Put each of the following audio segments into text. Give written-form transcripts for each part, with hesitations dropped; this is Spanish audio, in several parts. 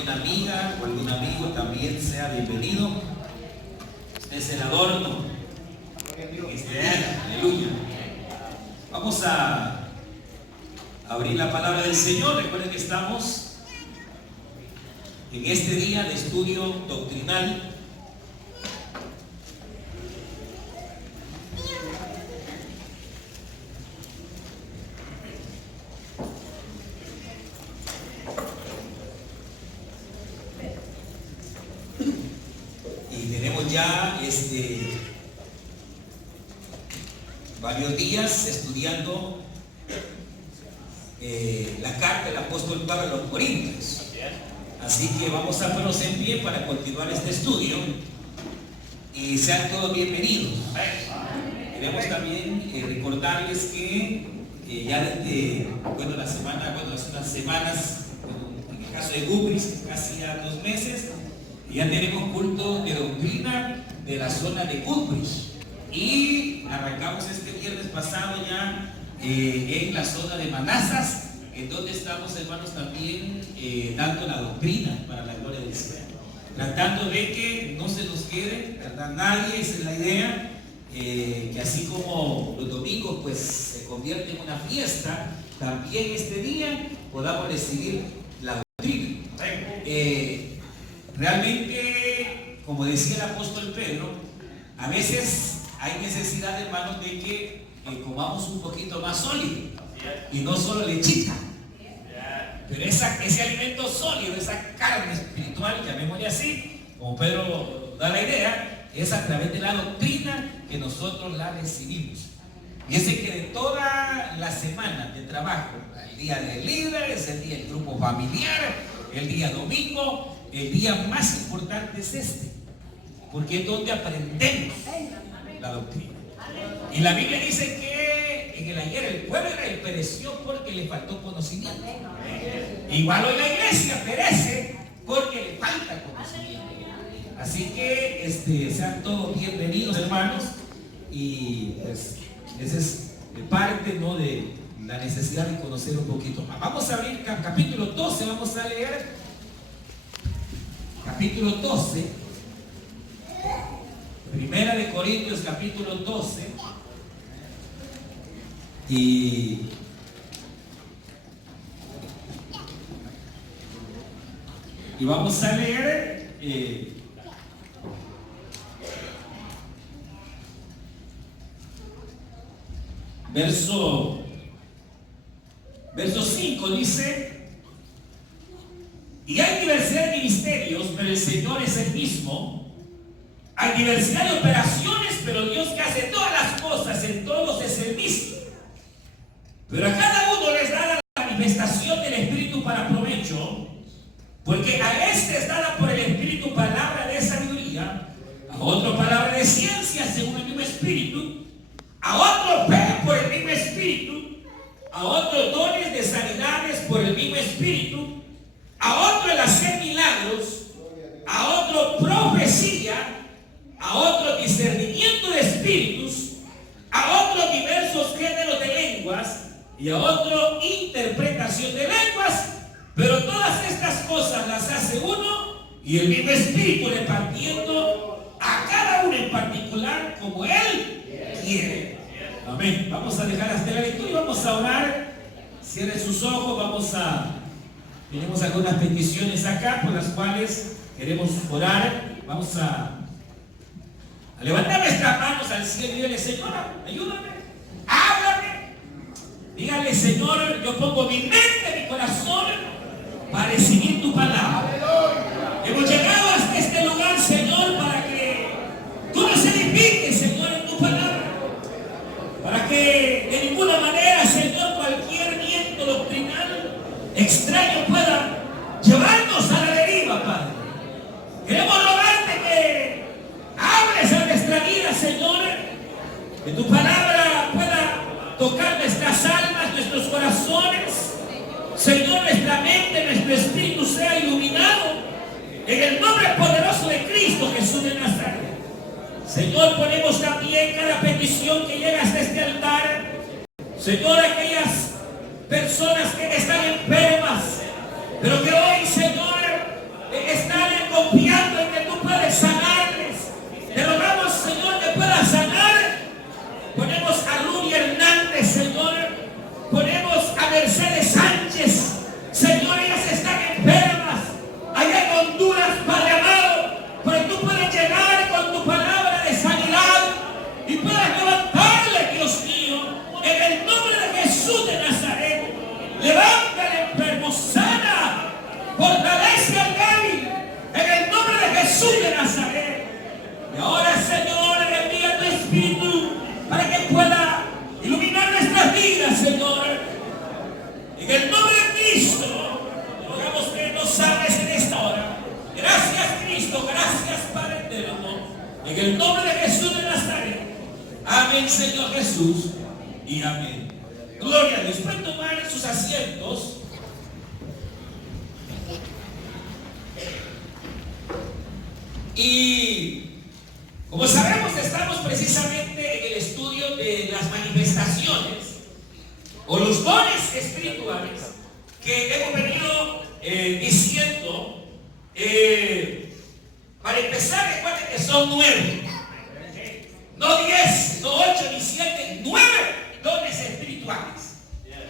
alguna amiga o algún amigo también sea bienvenido. Este es el adorno. Aleluya. Vamos a abrir la palabra del Señor. Recuerden que estamos en este día de estudio doctrinal. Ya varios días estudiando la carta del apóstol Pablo a los Corintios. Así que vamos a ponernos en pie para continuar este estudio y sean todos bienvenidos. Queremos también recordarles que ya desde hace unas semanas, en el caso de Gubris, casi a 2 meses, ya tenemos culto de doctrina de la zona de Woodbridge y arrancamos este viernes pasado ya en la zona de Manassas, en donde estamos, hermanos, también dando la doctrina para la gloria del Señor, tratando de que no se nos quede, ¿verdad? Nadie, esa es la idea, que así como los domingos pues se convierte en una fiesta, también este día podamos recibir la doctrina. Realmente, como decía el apóstol Pedro, a veces hay necesidad, hermanos, de que comamos un poquito más sólido y no solo lechita, pero ese alimento sólido, esa carne espiritual, llamémosle así, como Pedro da la idea, es a través de la doctrina que nosotros la recibimos. Y es que de toda la semana de trabajo, el día de líderes, el día del grupo familiar, el día domingo, el día más importante es este, porque es donde aprendemos la doctrina. Y la Biblia dice que en el ayer el pueblo de Israel pereció porque le faltó conocimiento. Igual hoy la iglesia perece porque le falta conocimiento. Así que sean todos bienvenidos, hermanos, y pues esa es parte, ¿no?, de la necesidad de conocer un poquito más. Vamos a abrir capítulo 12, vamos a leer capítulo 12, Primera de Corintios capítulo 12, y vamos a leer verso 5 dice: y hay diversidad de ministerios, pero el Señor es el mismo. Hay diversidad de operaciones, pero Dios, que hace todas las cosas en todos, es el mismo. Pero a cada uno les da la manifestación del Espíritu para provecho, porque a este es dada por el Espíritu palabra de sabiduría, a otro palabra de ciencia según el mismo Espíritu, a otro fe por el mismo Espíritu, a otros dones de sanidades por el mismo Espíritu, a otro el hacer milagros, a otro profecía, a otro discernimiento de espíritus, a otros diversos géneros de lenguas y a otro interpretación de lenguas. Pero todas estas cosas las hace uno y el mismo Espíritu, repartiendo a cada uno en particular como Él quiere. Amén. Vamos a dejar hasta la lectura y vamos a orar. Cierren sus ojos. Tenemos algunas peticiones acá por las cuales queremos orar. Vamos a levantar nuestras manos al cielo y dígale: Señor, ayúdame, háblame. Dígale: Señor, yo pongo mi mente, mi corazón para recibir tu palabra. Hemos llegado hasta este lugar, Señor, para que tú nos edifiques, Señor, en tu palabra. Para que de ninguna manera, Señor, cualquier viento doctrinal extraño pueda llevarnos a la deriva, Padre. Queremos rogarte que hables a nuestra vida, Señor, que tu palabra pueda tocar nuestras almas, nuestros corazones, Señor, nuestra mente, nuestro espíritu sea iluminado en el nombre poderoso de Cristo Jesús de Nazaret. Señor, ponemos también cada petición que llega hasta este altar. Señor, aquellas personas que están enfermas, pero que hoy, Señor, confiando en que tú puedes sanarles. Te rogamos, Señor, que puedas sanar. Ponemos a Ruby Hernández, Señor. Ponemos a Mercedes Sánchez. Señor, ellas están enfermas allá en Honduras, Padre amado. Pero tú puedes llegar con tu palabra de sanidad y puedes levantarle, Dios mío, en el nombre de Jesús de Nazaret. Levanta al enfermo, sana, fortalece al débil, en el nombre de Jesús de Nazaret. Y ahora, Señor, envía tu Espíritu para que pueda iluminar nuestras vidas, Señor. En el nombre de Cristo, rogamos que nos salves en esta hora. Gracias, Cristo, gracias, Padre eterno. En el nombre de Jesús de Nazaret. Amén, Señor Jesús, y amén. Gloria a Dios. Pueden tomar sus asientos. Y como sabemos, estamos precisamente en el estudio de las manifestaciones o los dones espirituales que hemos venido diciendo. Para empezar, recuerden que son 9, no 10, no 8 ni 7, 9 dones espirituales,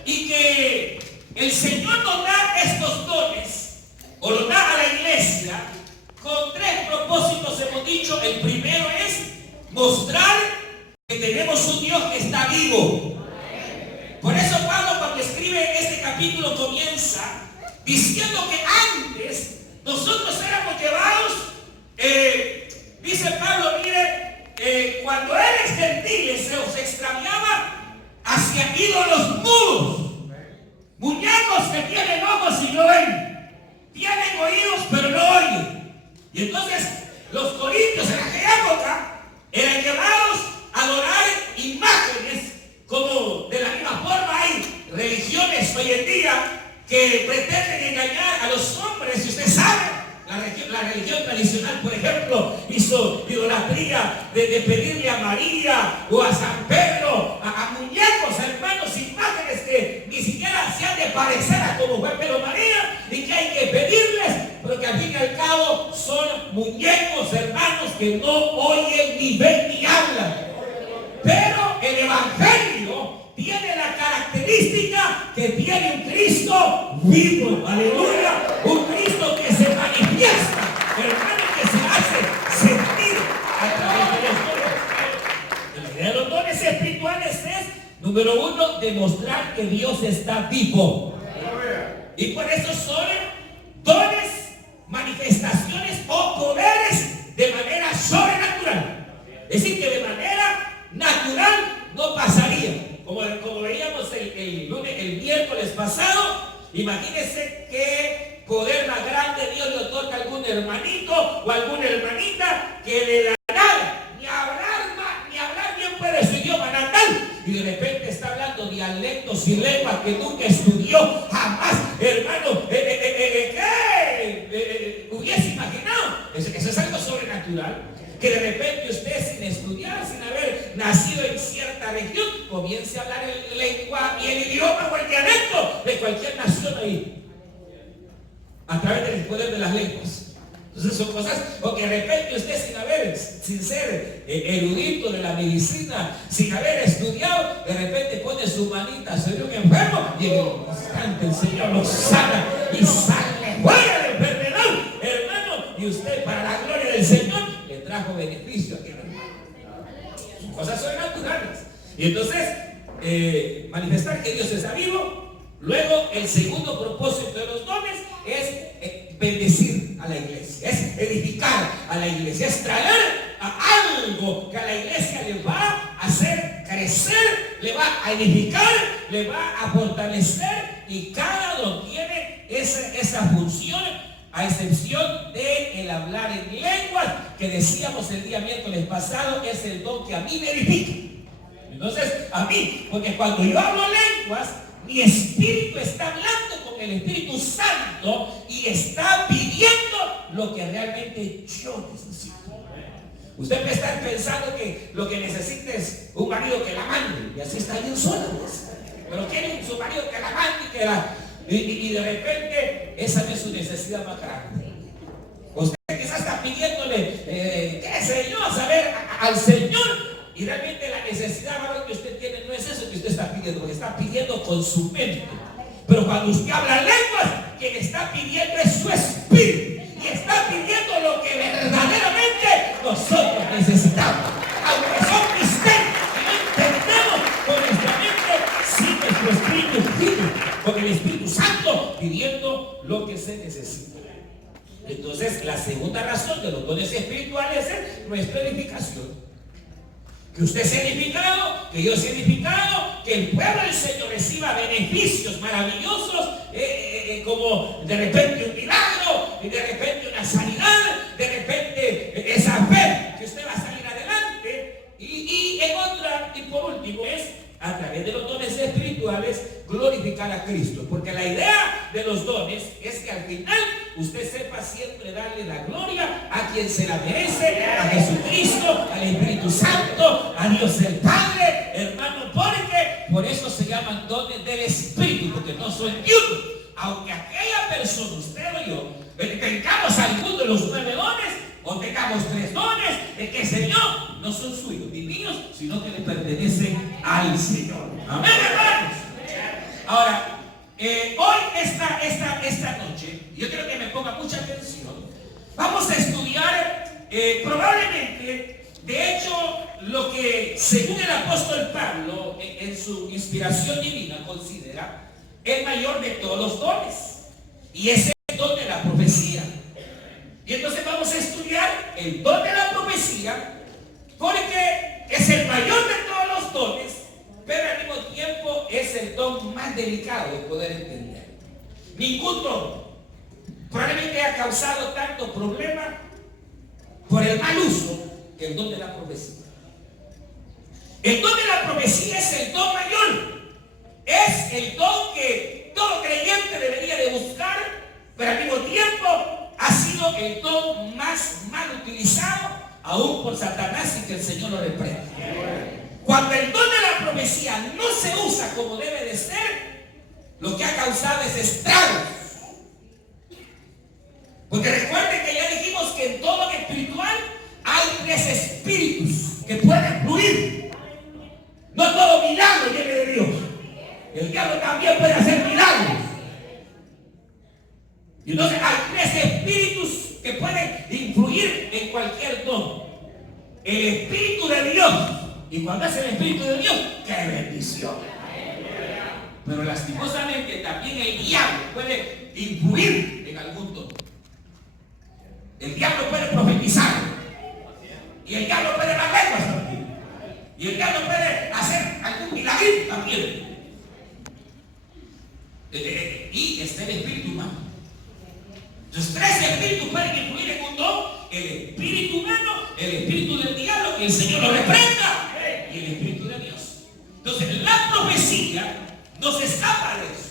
y que el Señor nos da estos dones o los da a la iglesia con 3 propósitos. Hemos dicho: el primero es mostrar que tenemos un Dios que está vivo. Por eso Pablo, cuando escribe este capítulo, comienza diciendo que antes nosotros éramos llevados, dice Pablo, mire, cuando eres gentiles se os extraviaba hacia ídolos mudos, muñecos que tienen ojos y no ven, tienen oídos pero no oyen. Y entonces los corintios en aquella época eran llevados a adorar imágenes, como de la misma forma hay religiones hoy en día que pretenden engañar a los hombres. Si usted sabe, la religión tradicional, por ejemplo, hizo idolatría de pedirle a María o a San Pedro, a muñecos, hermanos, imágenes que ni siquiera se han de parecer a como fue Pedro María, y que hay que pedirles, pero que al fin y al cabo son muñecos, hermanos, que no oyen, ni ven, ni hablan. Pero el Evangelio tiene la característica que tiene un Cristo vivo, aleluya, un Cristo que se manifiesta, hermano, que se hace sentir a través de los dones. La idea de los dones espirituales es, número 1, demostrar que Dios está vivo. Y por eso son dones, manifestaciones o poderes de manera sobrenatural. Es decir, que de manera natural no pasaría. Como veíamos el miércoles pasado, imagínense qué poder más grande Dios le otorga a algún hermanito o alguna hermanita que de la nada, ni hablar bien puede su idioma natal, y de repente está hablando dialectos y lenguas que nunca estudió jamás, hermano. ¿Qué hubiese imaginado? Eso es algo sobrenatural. Que de repente usted, sin estudiar, sin haber nacido en cierta región, comience a hablar el lengua y el idioma o el dialecto de cualquier nación ahí, a través del poder de las lenguas. Entonces son cosas, o que de repente usted, sin ser erudito de la medicina, sin haber estudiado, de repente pone su manita sobre un enfermo y en el instante el Señor lo sana y sale fuera de enfermedad, hermano. Y usted, para la gloria del Señor, trajo beneficio aquí. Son cosas sobrenaturales. Y entonces, manifestar que Dios está vivo. Luego, el segundo propósito de los dones es bendecir a la iglesia, es edificar a la iglesia, es traer a algo que a la iglesia le va a hacer crecer, le va a edificar, le va a fortalecer, y cada don tiene esa función, a excepción de el hablar en lenguas, que decíamos el día miércoles pasado, es el don que a mí me edifica. Entonces, a mí, porque cuando yo hablo lenguas, mi espíritu está hablando con el Espíritu Santo y está pidiendo lo que realmente yo necesito. Usted puede estar pensando que lo que necesita es un marido que la mande, y así está bien sola, pues. Pero quiere su marido que la mande y de repente esa no es su necesidad más grande. Usted quizás al Señor. Y realmente la necesidad, varón, que usted tiene no es eso que usted está pidiendo, porque está pidiendo con su mente. Pero cuando usted habla lenguas, quien está pidiendo es su espíritu. Y está pidiendo lo que verdaderamente nosotros necesitamos. Aunque son misterios y no entendemos con nuestra mente, sí nuestro espíritu pide, con el Espíritu Santo pidiendo lo que se necesita. Entonces, la segunda razón de los dones espirituales es nuestra edificación. Que usted sea edificado, que yo sea edificado, que el pueblo del Señor reciba beneficios maravillosos, como de repente un milagro, y de repente una sanidad, de repente esa fe que usted va a salir adelante. Y en otra, y por último, es a través de los dones espirituales glorificar a Cristo. Porque la idea de los dones es que al final usted sepa siempre darle la gloria a quien se la merece, a Jesucristo, al Espíritu Santo, a Dios el Padre, hermano, porque por eso se llaman dones del Espíritu, porque no son de uno. Aunque aquella persona, usted o yo, tengamos alguno de los 9 dones, o tengamos 3 dones, el que Señor no son suyos ni míos, sino que le pertenecen al Señor. Amén, hermanos. Ahora, hoy, esta noche, yo quiero que me ponga mucha atención. Vamos a estudiar probablemente, de hecho, lo que según el apóstol Pablo, en su inspiración divina, considera el mayor de todos los dones. Y es el don de la profecía. Y entonces vamos a estudiar el don de la profecía, porque es el mayor de todos los dones, pero al mismo tiempo es el don más delicado de poder entender. Ningún don probablemente ha causado tanto problema por el mal uso que el don de la profecía. El don de la profecía es el don mayor. Es el don que todo creyente debería de buscar, pero al mismo tiempo ha sido el don más mal utilizado, aún por Satanás, y que el Señor lo reprenda. Cuando el don de la profecía no se usa como debe de ser, lo que ha causado es estragos. Porque recuerden que ya dijimos que en todo lo espiritual hay 3 espíritus que pueden fluir. No todo milagro viene de Dios. El diablo también puede hacer milagros. Y entonces hay 3 espíritus que pueden influir en cualquier don. El Espíritu de Dios. Y cuando es el Espíritu de Dios, ¡qué bendición! Pero lastimosamente también el diablo puede influir en algún don. El diablo puede profetizar. Y el diablo puede dar lenguas también. Y el diablo puede hacer algún milagro también. Y está el espíritu humano. Los 3 espíritus pueden influir en un don: el espíritu humano, el espíritu del diablo, que el Señor lo reprenda, y el espíritu de Dios. Entonces, la profecía no se escapa de eso.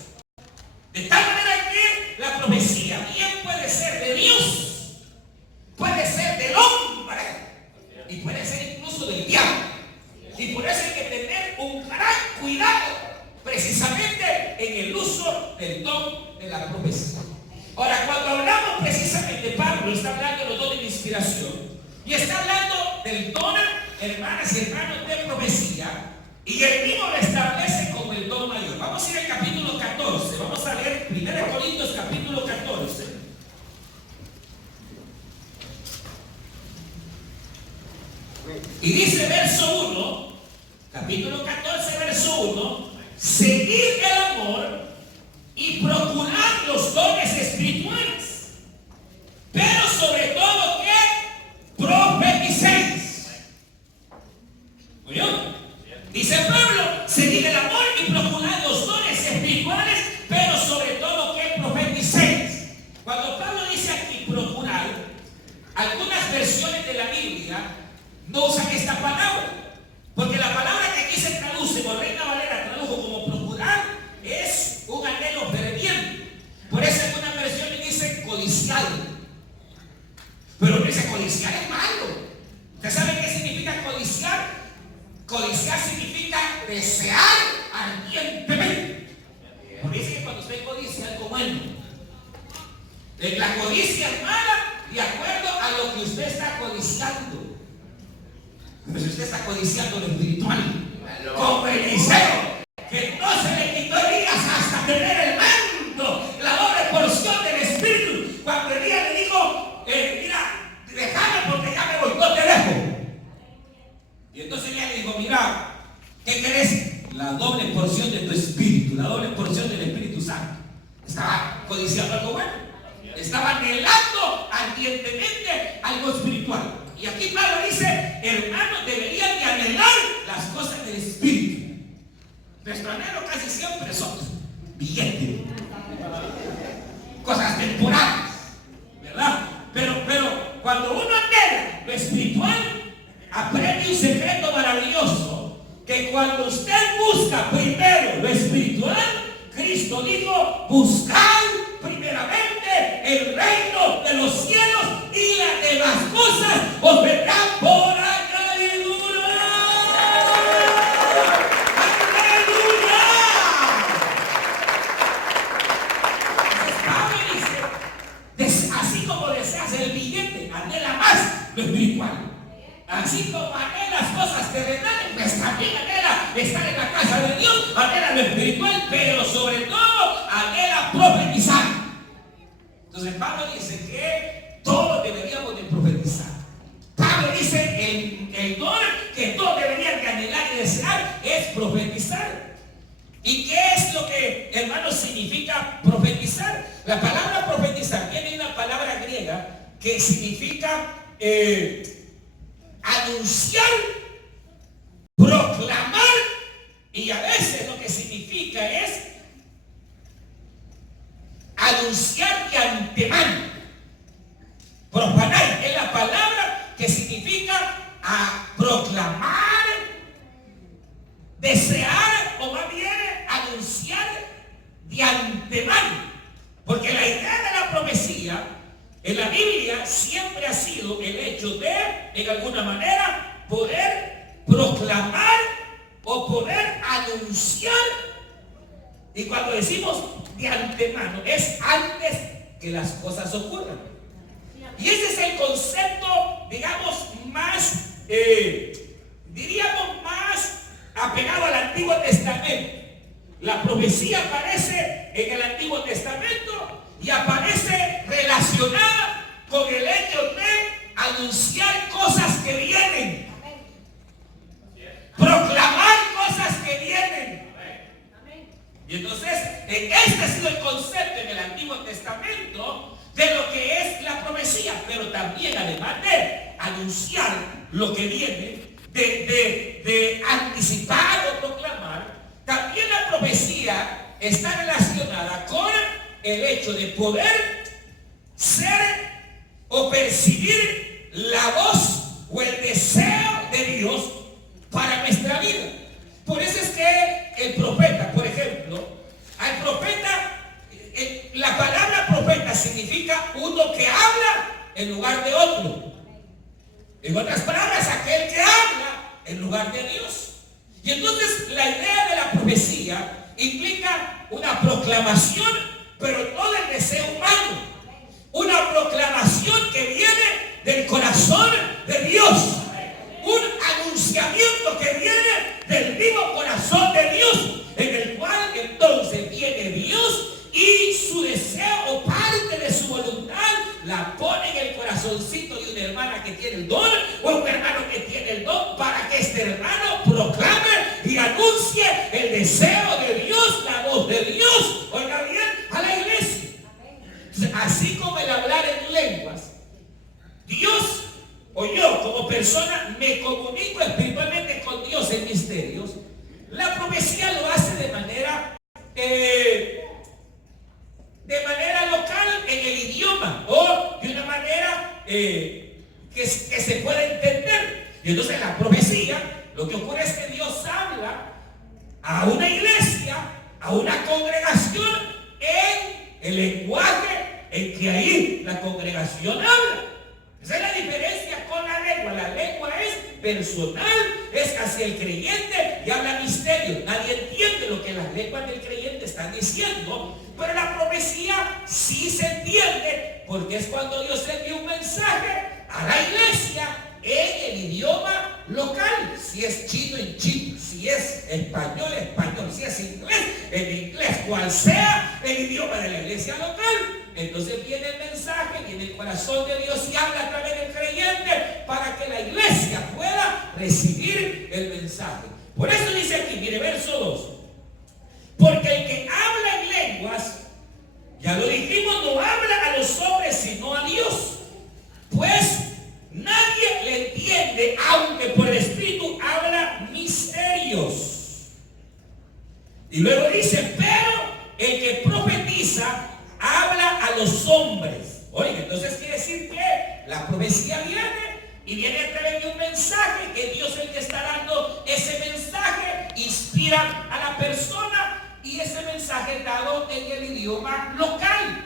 De tal manera que la profecía bien puede ser de Dios, puede ser del hombre, y puede ser incluso del diablo. Y por eso hay que tener un gran cuidado, precisamente en el uso del don de la profecía. Ahora, cuando hablamos precisamente, Pablo está hablando de los dones de inspiración y está hablando del don, hermanas y hermanos, de profecía, y él mismo lo establece como el don mayor. Vamos a ir al capítulo 14, vamos a leer 1 Corintios capítulo 14. Y dice verso 1, capítulo 14, verso 1, seguid el amor y procurad los dones espirituales, pero sobre todo que profeticéis. ¿Oyó? Dice Pablo, seguid el amor y procurad los dones espirituales, pero sobre todo que profeticéis. Cuando Pablo dice aquí procurar, algunas versiones de la Biblia no usan esta palabra, porque la palabra que aquí se traduce, por Reina Valera tradujo como procurar, es un anhelo ferviente. Por eso en una versión dice codiciar. Pero dice codiciar es malo. ¿Usted sabe qué significa codiciar? Codiciar significa desear ardientemente. Por eso que cuando usted codicia algo bueno, la codicia es mala de acuerdo a lo que usted está codiciando. Pero si usted está codiciando lo espiritual, como Eliseo, que no se le quitó Elías hasta tener el manto, la doble porción del Espíritu, cuando Elías le dijo, mira, déjame porque ya me voy, no te dejo. Y entonces Elías le dijo, mira, ¿qué querés? La doble porción de tu Espíritu, la doble porción del Espíritu Santo. Estaba codiciando algo bueno, estaba anhelando ardientemente algo espiritual. Y aquí Pablo dice, hermanos, deberían de anhelar las cosas del Espíritu. Nuestro anhelo casi siempre son billetes, cosas temporales, ¿verdad? Pero cuando uno anhela lo espiritual, aprende un secreto maravilloso, que cuando usted busca primero lo espiritual, Cristo dijo, buscad primeramente el reino de los cielos y las demás cosas os vendrán por añadidura. ¡Aleluya! Entonces Pablo dice, así como deseas el billete, anhela más lo espiritual. Así como anhelas cosas terrenales, pues también anhela estar en la casa de Dios, anhela lo espiritual, pero sobre todo anhela profetizar. Entonces Pablo dice que todos deberíamos de profetizar. Pablo dice el don que todos deberían de anhelar y desear es profetizar. ¿Y qué es lo que, hermanos, significa profetizar? La palabra profetizar viene de una palabra griega que significa anunciar, proclamar, y a veces lo que significa es anunciar de antemano. Profanar es la palabra que significa proclamar, desear, o más bien anunciar de antemano. Porque la idea de la profecía en la Biblia siempre ha sido el hecho de, en alguna manera, poder proclamar o poder anunciar. Y cuando decimos de antemano, es antes que las cosas ocurran. Y ese es el concepto, digamos, más, diríamos, más apegado al Antiguo Testamento. La profecía aparece en el Antiguo Testamento y aparece relacionada con el hecho de anunciar cosas que vienen, proclamar cosas que vienen. Y entonces, este ha sido el concepto en el Antiguo Testamento de lo que es la profecía, pero también, además de anunciar lo que viene, de anticipar o proclamar, también la profecía está relacionada con el hecho de poder ser o percibir la voz o el deseo de Dios para nuestra vida. Por eso es que el profeta, por ejemplo, al profeta, la palabra profeta significa uno que habla en lugar de otro. En otras palabras, aquel que habla en lugar de Dios. Y entonces la idea de la profecía implica una proclamación, pero no del deseo humano. Una proclamación que viene del corazón de Dios. Un anunciamiento que viene del vivo corazón de Dios, en el cual entonces viene Dios y su deseo o parte de su voluntad la pone en el corazoncito de una hermana que tiene el don o un hermano que tiene el don, para que este hermano proclame y anuncie el deseo de Dios, la voz de Dios, oiga bien, a la iglesia. Entonces, así como el hablar en lenguas, Dios o yo como persona me comunico espiritualmente con Dios en misterios, la profecía lo hace de manera local en el idioma o de una manera que se pueda entender. Y entonces la profecía, lo que ocurre es que Dios habla a una iglesia, a una congregación, en el lenguaje en que ahí la congregación habla. Esa es la diferencia con la lengua. La lengua es personal, es hacia el creyente y habla misterio. Nadie entiende lo que las lenguas del creyente están diciendo, pero la profecía sí se entiende, porque es cuando Dios envía un mensaje a la iglesia en el idioma local. Si es chino, en chino. Si es español, español. Si es inglés, en inglés. Cual sea el idioma de la iglesia local. Entonces viene el mensaje, viene el corazón de Dios y habla a través del creyente para que la iglesia pueda recibir el mensaje. Por eso dice aquí, mire, verso 2. Porque el que habla en lenguas, ya lo dijimos, no habla a los hombres sino a Dios. Pues nadie le entiende, aunque por el Espíritu habla misterios. Y luego dice, pero el que profetiza habla a los hombres. Oye, entonces quiere decir que la profecía viene y viene a través de un mensaje, que Dios es el que está dando ese mensaje, inspira a la persona y ese mensaje dado en el idioma local.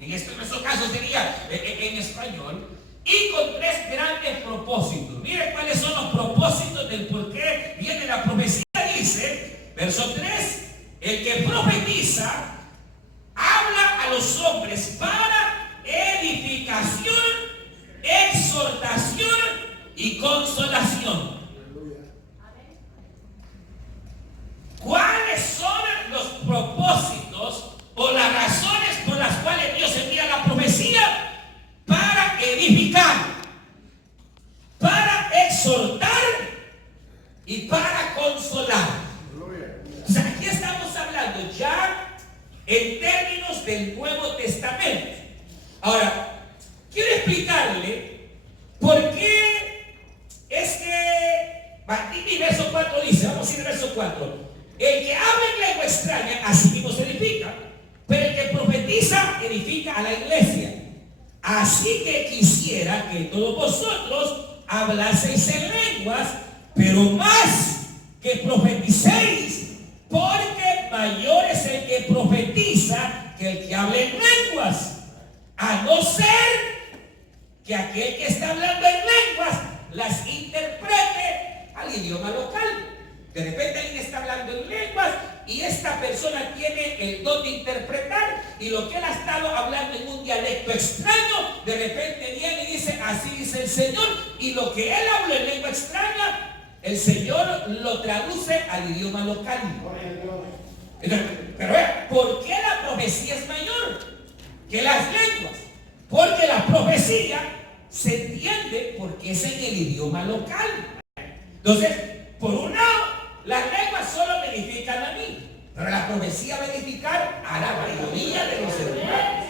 En nuestro caso sería en español y con tres grandes propósitos. Miren cuáles son los propósitos del por qué viene la profecía. Dice, verso 3, el que profetiza habla a los hombres para edificación, exhortación y consolación. ¿Cuáles son los propósitos o las razones por las cuales Dios envía la profecía? Para edificar, para exhortar y para consolar. O sea, aquí estamos hablando ya en términos del Nuevo Testamento. Ahora, quiero explicarle por qué es que mi verso 4 dice, vamos a ir al verso 4, el que habla en lengua extraña, así mismo se edifica, pero el que profetiza edifica a la iglesia. Así que quisiera que todos vosotros hablaseis en lenguas, pero más que profeticéis, porque mayor es el que profetiza que el que habla en lenguas, a no ser que aquel que está hablando en lenguas las interprete al idioma local. De repente alguien está hablando en lenguas y esta persona tiene el don de interpretar, y lo que él ha estado hablando en un dialecto extraño, de repente viene y dice, así dice el Señor, y lo que él habla en lengua extraña, el Señor lo traduce al idioma local. Entonces, pero vean, ¿por qué la profecía es mayor que las lenguas? Porque la profecía se entiende porque es en el idioma local. Entonces, por un lado, las lenguas solo me edifican a mí, pero la profecía va a edificar a la mayoría de los hermanos.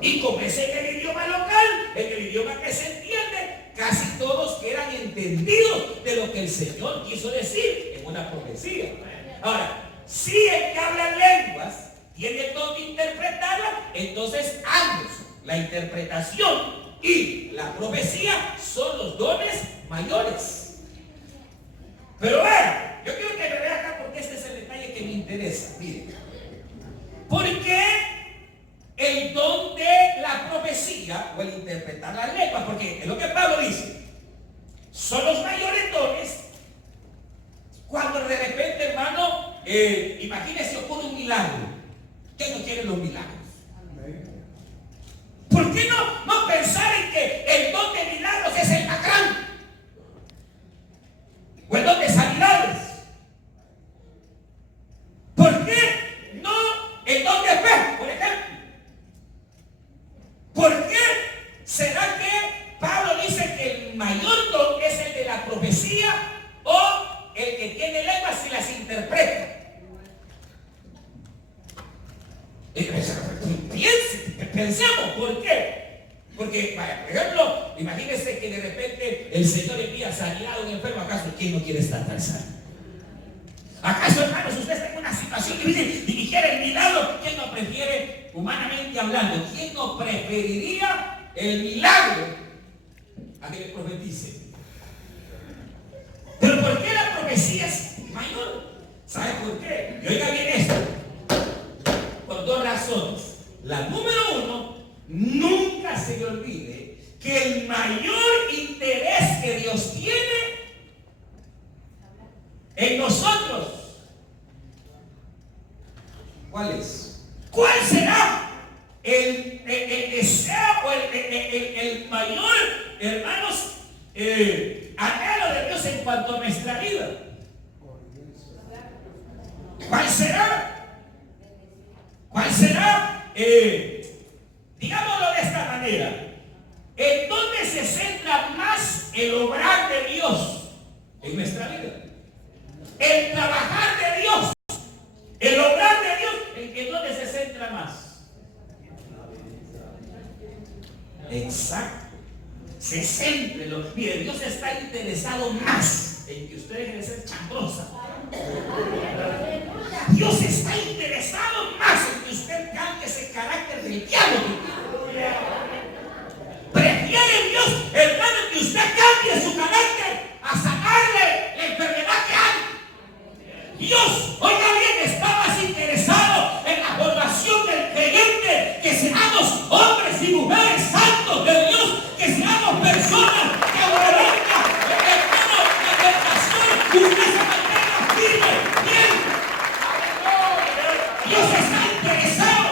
Y como es en el idioma local, en el idioma que se entiende, casi todos quedan entendidos de lo que el Señor quiso decir en una profecía. Ahora, si el que habla lenguas tiene el don de interpretarla, entonces ambos, la interpretación y la profecía, son los dones mayores. Pero vean, yo quiero que me vea acá porque este es el detalle que me interesa. Miren, ¿por qué el don de la profecía o el interpretar las lenguas? Porque es lo que Pablo dice, son los mayores dones cuando de repente, hermano, imagínese ocurre un milagro. ¿Quién no quiere los milagros? ¿Por qué no pensar en que el don de milagros es el más grande? O el don de sanidades. ¿Por qué no el don de fe, por ejemplo? ¿Por qué será que Pablo dice que el mayor don es el de la profecía o el que tiene lenguas y las interpreta? Pensemos, ¿por qué? Porque, vaya, por ejemplo, imagínense que de repente el Señor envía sanidad a un enfermo. ¿Acaso quién no quiere estar tan sano? ¿Acaso, hermanos, usted está en una situación difícil y quiere el milagro? ¿Quién no prefiere, humanamente hablando, quién no preferiría el milagro a que le profetice? Pero ¿por qué la profecía es mayor? ¿Sabe por qué? Y oiga bien esto. Por dos razones. La número uno, nunca se le olvide que el mayor interés que Dios tiene en nosotros, ¿cuál es? ¿Cuál será el deseo o el mayor, hermanos, anhelo de Dios en cuanto digámoslo de esta manera, ¿en dónde se centra más el obrar de Dios en nuestra vida? El trabajar de Dios, el obrar de Dios, ¿en dónde se centra más? Exacto. Se centre. Mire, Dios está interesado más en que usted deje de ser chambrosa. Dios está interesado más en que usted cambie ese carácter del diablo. Prefiere Dios, hermano, que usted cambie su carácter a sanarle la enfermedad que hay. Dios, oiga bien, está más interesado en la formación del creyente, que seamos hombres y mujeres santos de Dios, que seamos personas que obedezcan, hermano, la tentación, que usted se mantenga firme, bien. Dios está interesado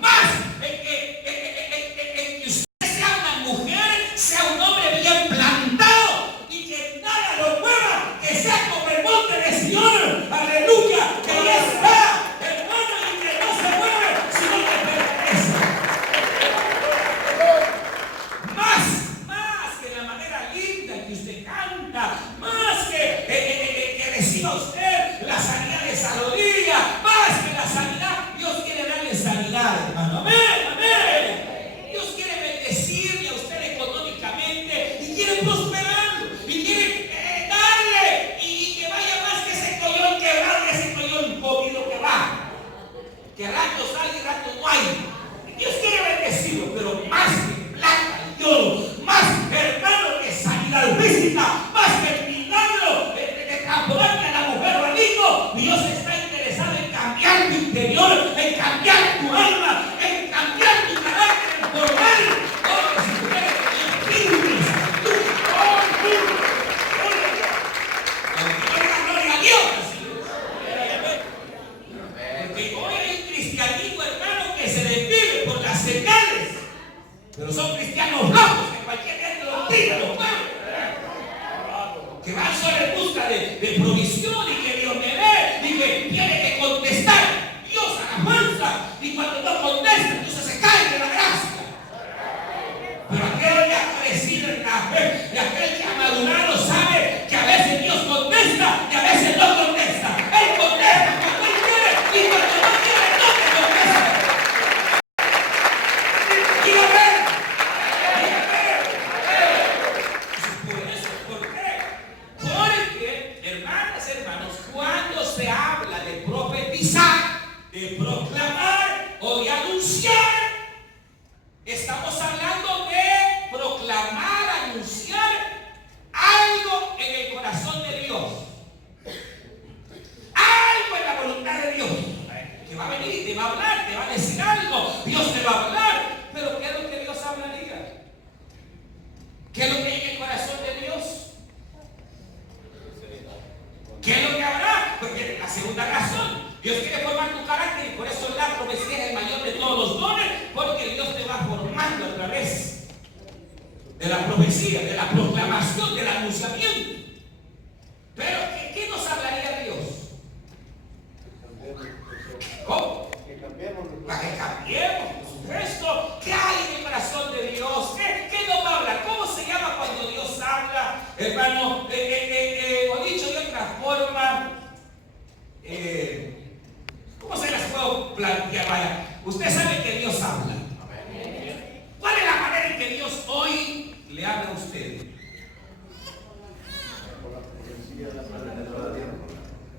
más en que usted sea una mujer, sea un hombre bien plantado y que nada lo mueva, que sea como el monte de Sion, aleluya, que ya está, hermano, y que no se mueve, sino que permanece. Más que la manera linda que usted canta, más que reciba usted la sanidad de esa rodilla, más que la sanidad, Dios quiere darle sanidad, hermano. Amén, amén. Dios quiere bendecirle a usted económicamente y quiere prosperarlo y quiere darle y que vaya más que ese collón quebrado y ese collón comido que va. Que rato sale y rato no hay. Dios quiere bendecirlo, pero más que plata y oro, más, hermano, que sanidad física, más que el milagro de transformarte a la mujer o al hijo. Dios está interesado en cambiar tu interior, en cambiar tu alma, en cambiar tu carácter, en formar. Oh, si tú eres el espíritu, gloria a Dios. Porque hoy hay un cristianismo, hermano, que se desvive por las señales, pero son cristianos locos que cualquier gente lo tira, los pueblos, que van solo en busca de provisión y que Dios me ve y que tiene que contestar Dios a la fuerza, y cuando no contesta entonces se cae de la gracia. Pero aquel que ha crecido en la fe y aquel que ha madurado sabe que a veces Dios contesta y a veces no contesta. Él contesta cuando Él quiere y cuando no quiere no te contesta. Dígame. Por eso, ¿por qué? Porque, hermanos, cuando se habla de profetizar, de proclamar o de anunciar, estamos hablando de proclamar, anunciar algo en el corazón de Dios, algo en la voluntad de Dios, que va a venir y te va a hablar, te va a decir algo, Dios te va a hablar. Pero ¿qué es lo que Dios habla? Diga, ¿qué es lo que hay en el corazón de Dios? ¿Qué es lo que habrá? Porque la segunda razón, Dios quiere formar tu carácter y por eso la profecía es el mayor de todos los dones, porque Dios te va formando a través de la profecía, de la proclamación, del anunciamiento. Pero ¿qué nos hablaría Dios? ¿Cómo? Para que cambiemos, por supuesto. ¿Qué hay en el corazón de Dios? ¿Qué nos habla? ¿Cómo se llama cuando Dios habla? Hermano, o dicho de otra forma, ¿cómo se las puedo plantear? Vaya, usted sabe que Dios habla. ¿Cuál es la manera en que Dios hoy le habla a usted?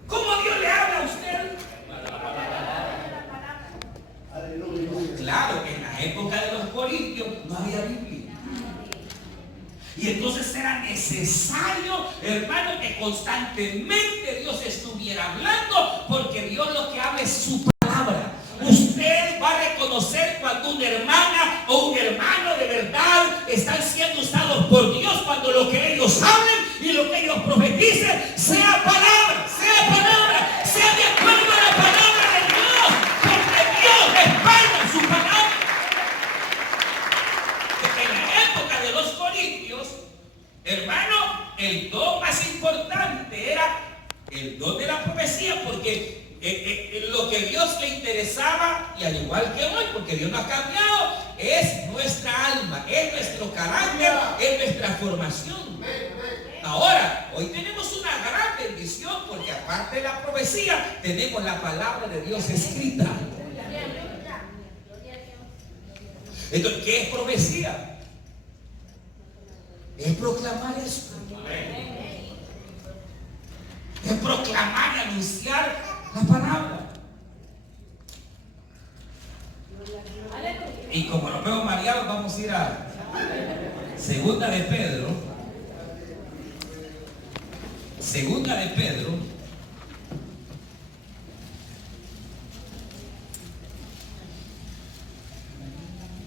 ¿Cómo Dios le habla a usted? Claro que en la época de los corintios no había Biblia. Y entonces era necesario, hermano, que constantemente Dios estuviera hablando, porque Dios lo que habla es su palabra. Usted va a reconocer cuando una hermana o un hermano de verdad están siendo usados por Dios, cuando lo que ellos hablen y lo que ellos profeticen sea palabra, sea de acuerdo a la palabra de Dios, porque Dios respalda su palabra. En la época de los corintios, hermano, el don más importante era el don de la profecía, porque lo que Dios le interesaba, y al igual que hoy, porque Dios no ha cambiado, es nuestra alma, es nuestro carácter, es nuestra formación. Ahora, hoy tenemos una gran bendición, porque aparte de la profecía, tenemos la palabra de Dios escrita. Entonces, ¿qué es profecía? Es proclamar esto. Es proclamar y anunciar la palabra. Y como nos vemos mareados, vamos a ir a Segunda de Pedro. Segunda de Pedro.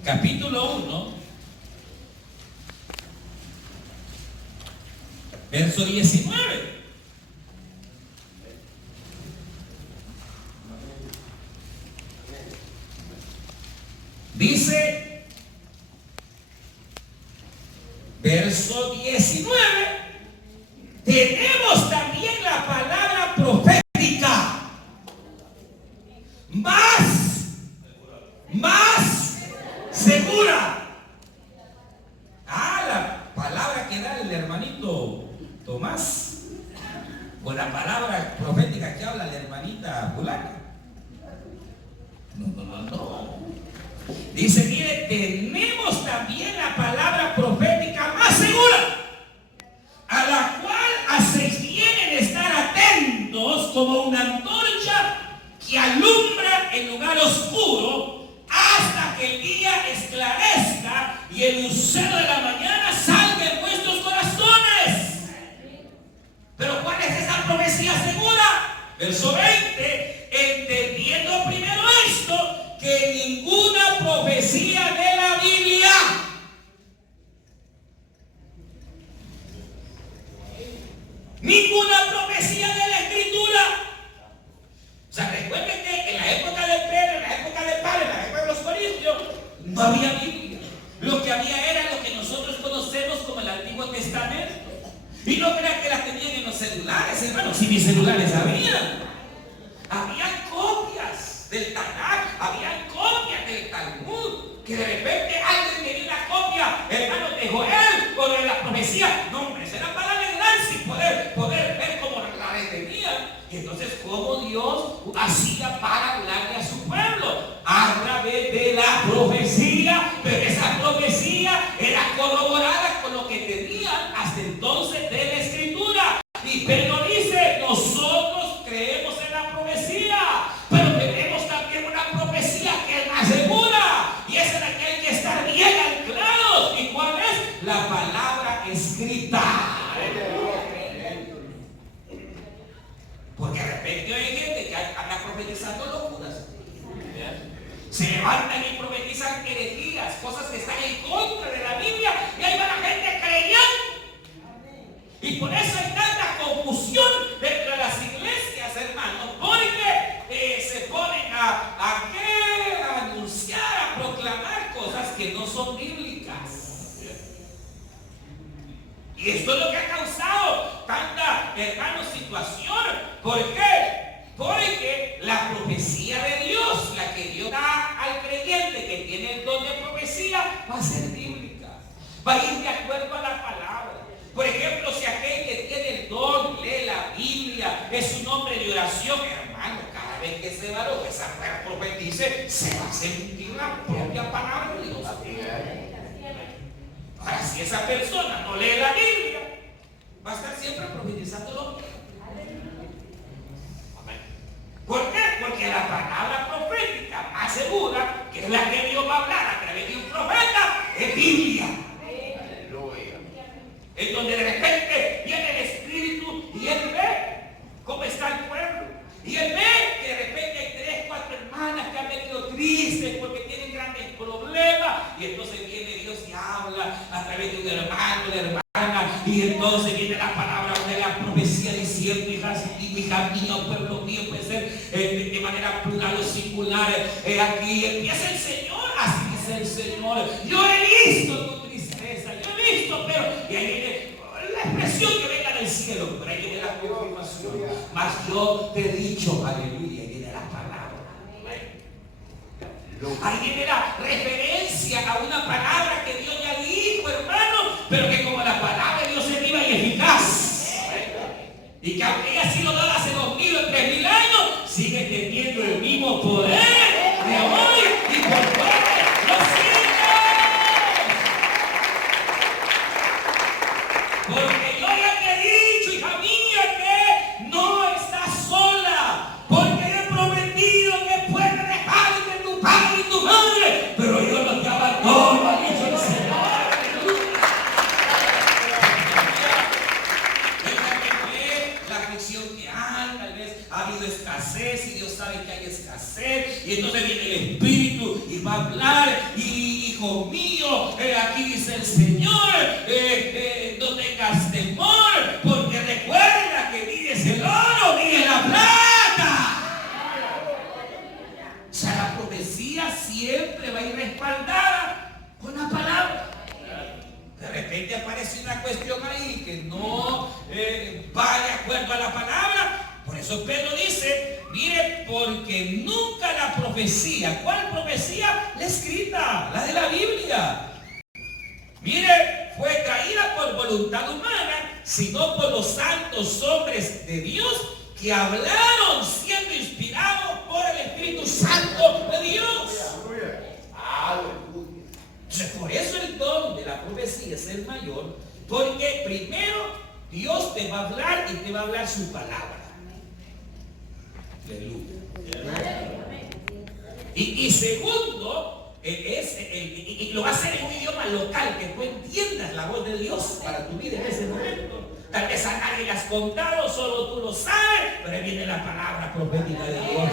Capítulo 1. Verso 19. Dice, verso 19, tenemos también la palabra profética, más segura. La palabra que da el hermanito Tomás, o la palabra profética que habla la hermanita Fulana. No. Dice, mire, tenemos también la palabra profética más segura, a la cual hacéis bien en estar atentos como una antorcha que alumbra en lugar oscuro hasta que el día esclarezca y el lucero de la mañana salga en vuestros corazones. Pero ¿cuál es esa profecía segura? Verso 20, entendiendo primero esto, que ninguna profecía de la Biblia ninguna profecía de la Escritura. O sea, recuerden que en la época de Pedro, en la época de Pablo, en la época de los Corintios, no había Biblia. Lo que había era lo que nosotros conocemos como el Antiguo Testamento. Y no crean que la tenían en los celulares, hermanos. Si mis celulares había copias del Tanakh, había copias del Talmud, que de repente alguien tenía una copia, hermano, de Joel o de la profecía. No, hombre, esa era para alegrar sin poder ver cómo la detenía. Y entonces, ¿cómo Dios hacía para hablarle a su pueblo? A través de la profecía. Pero esa profecía era corroborada con lo que tenían hasta entonces de la Escritura. Y Pedro dice, nosotros creemos en la profecía, pero tenemos también una profecía que es más segura, y esa es la que hay que estar bien anclados. ¿Y cuál es? La palabra escrita. Porque de repente hay gente que anda profetizando locuras. Se levantan y profetizan herejías, cosas que están en contra de la Biblia, y ahí va la gente creyendo. Y por eso hay tanta confusión dentro de las iglesias, hermanos, porque se ponen a anunciar, a proclamar cosas que no son bíblicas. Y esto es lo que ha causado tanta, hermanos, situación. ¿Por qué? Porque la profecía de Dios, la que Dios da al creyente que tiene el don de profecía, va a ser bíblica, va a ir de acuerdo a la palabra. Por ejemplo, si aquel que tiene el don lee la Biblia, es un hombre de oración, hermano, cada vez que ese varón, esa mujer profetice, se va a sentir la propia palabra de Dios. Ahora, si esa persona no lee la Biblia, va a estar siempre profetizando lo mismo. ¿Por qué? Porque la palabra profética más segura, que es la que Dios va a hablar a través de un profeta, es Biblia. En donde de repente viene el Espíritu y él ve cómo está el pueblo. Y él ve que de repente hay 3, 4 hermanas que han venido tristes porque tienen grandes problemas. Y entonces viene Dios y habla a través de un hermano, de hermana. Y entonces viene la palabra de la profecía diciendo, hija mía, pueblo mío, puede ser de manera plural o singular. Aquí empieza el Señor, así dice el Señor. Yo he visto tu tristeza, yo he visto, pero... Y ahí viene la expresión que venga en el cielo, pero ahí viene la confirmación. Mas yo te he dicho, aleluya, ahí viene la palabra. Ahí viene la referencia a una palabra que Dios ya dijo, hermano, pero que como la palabra de Dios es viva y eficaz, y que aunque haya sido dada hace 2000 o 3000 años, sigue teniendo el mismo poder de hoy y por todos los siglos. Porque yo ya te he dicho, hija mía, que no estás sola, porque he prometido que puedes dejarte tu padre y tu madre, pero yo no te abandono, ha dicho el Señor. La aflicción que hay, tal vez ha habido escasez y Dios sabe que hay escasez, y entonces viene el Espíritu y va a hablar, y hijo mío, aquí dice el Señor, no tengas temor, porque recuerda que mides el oro, mides la plata. O sea, la profecía siempre va a ir respaldada con la palabra. De repente aparece una cuestión ahí que no va de acuerdo a la palabra. Por eso Pedro dice, mire, porque nunca la profecía, ¿cuál profecía? La escrita, la de la Biblia. Mire, fue traída por voluntad humana, sino por los santos hombres de Dios que hablaron siendo inspirados por el Espíritu Santo de Dios. Entonces, por eso el don de la profecía es el mayor, porque primero Dios te va a hablar y te va a hablar su palabra. Aleluya. Y segundo, y lo va a hacer en un idioma local, que tú entiendas la voz de Dios para tu vida en ese momento. Tal vez a nadie le has contado, solo tú lo sabes, pero ahí viene la palabra profética de Dios.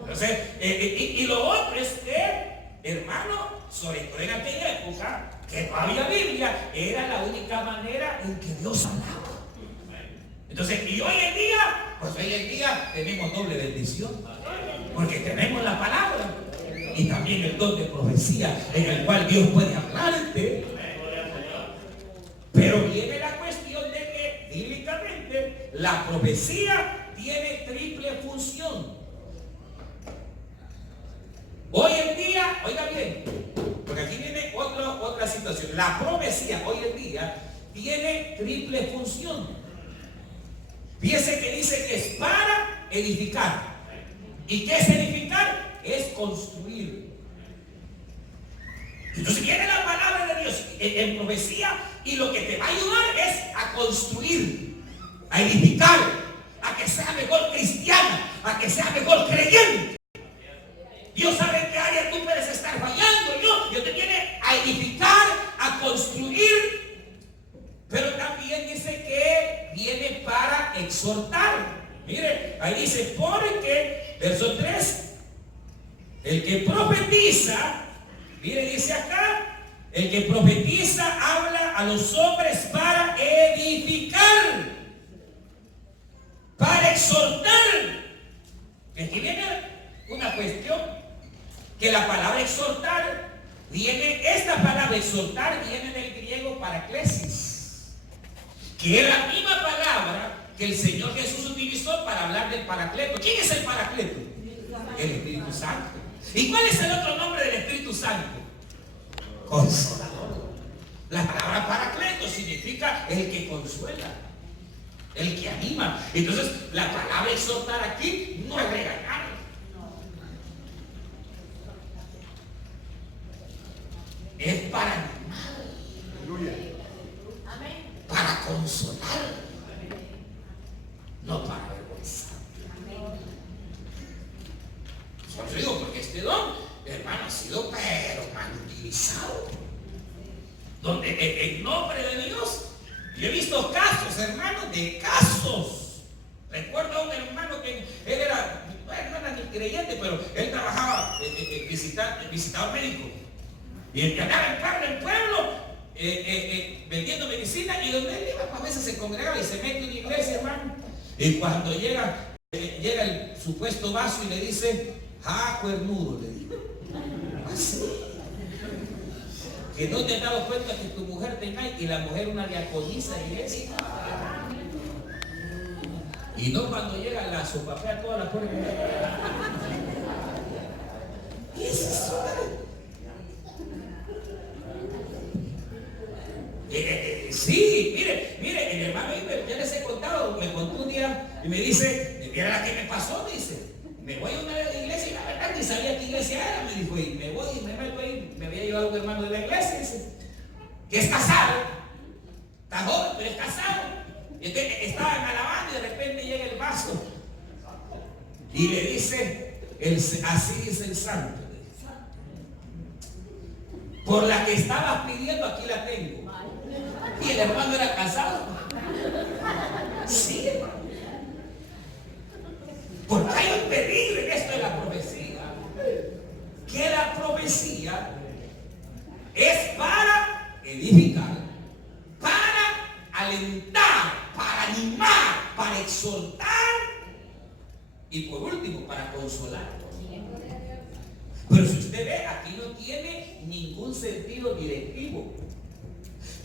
Entonces, y lo otro es que, hermano, sobre todo en aquella época, que no había Biblia, era la única manera en que Dios hablaba. Entonces, y hoy en día, pues hoy en día tenemos doble bendición, porque tenemos la palabra y también el don de profecía en el cual Dios puede hablarte. Pero viene la cuestión de que bíblicamente la profecía tiene triple función. Hoy en día, oiga bien, porque aquí viene otra situación. La profecía hoy en día tiene triple función. Fíjese que dice que es para edificar. ¿Y qué es edificar? Es construir. Entonces viene la palabra de Dios en profecía y lo que te va a ayudar es a construir, a edificar, a que sea mejor cristiana, a que sea mejor creyente. Dios sabe en qué área tú puedes estar fallando. Dios te viene a edificar, a construir. Pero también dice que viene para exhortar. Mire, ahí dice, porque, verso 3, el que profetiza, mire, dice acá, el que profetiza habla a los hombres para edificar, para exhortar. Aquí viene una cuestión, que la palabra exhortar esta palabra exhortar viene del griego paraklesis, que es la misma palabra que el Señor Jesús utilizó para hablar del Paracleto. ¿Quién es el Paracleto? El Espíritu Santo. ¿Y cuál es el otro nombre del Espíritu Santo? Consolador. La palabra Paracleto significa el que consuela, el que anima. Entonces, la palabra exhortar aquí no es regañar. Es para animar, para consolar, no para avergonzar. Yo digo, porque este don, hermano, ha sido pero mal utilizado, donde en nombre de Dios, yo he visto casos, hermano, de casos. Recuerdo a un hermano que él era, bueno, no era ni creyente, pero él trabajaba visitador médico. Y el que andaba en carne en pueblo, vendiendo medicina, y donde él iba, a veces se congregaba y se mete en una iglesia, hermano. Y cuando llega el supuesto vaso y le dice, cuernudo, le digo. Así. Que no te has dado cuenta que tu mujer te engaña y la mujer una diaconisa en iglesia. Y no cuando llega la sopapea toda la puerta. ¿Y es eso? Sí, mire, el hermano ya les he contado, me contó un día y me dice, mira la que me pasó, dice, me voy a una iglesia y la verdad ni sabía qué iglesia era, me dijo, y me voy y me meto ahí, me había llevado un hermano de la iglesia, dice, que es casado, está joven, pero es casado, y entonces estaban alabando y de repente llega el vaso y le dice, así dice el santo, por la que estabas pidiendo aquí la tengo. Y el hermano era casado. Sí, hermano. Porque hay un peligro en esto de la profecía. Que la profecía es para edificar, para alentar, para animar, para exhortar y por último para consolar. Pero si usted ve, aquí no tiene ningún sentido directivo.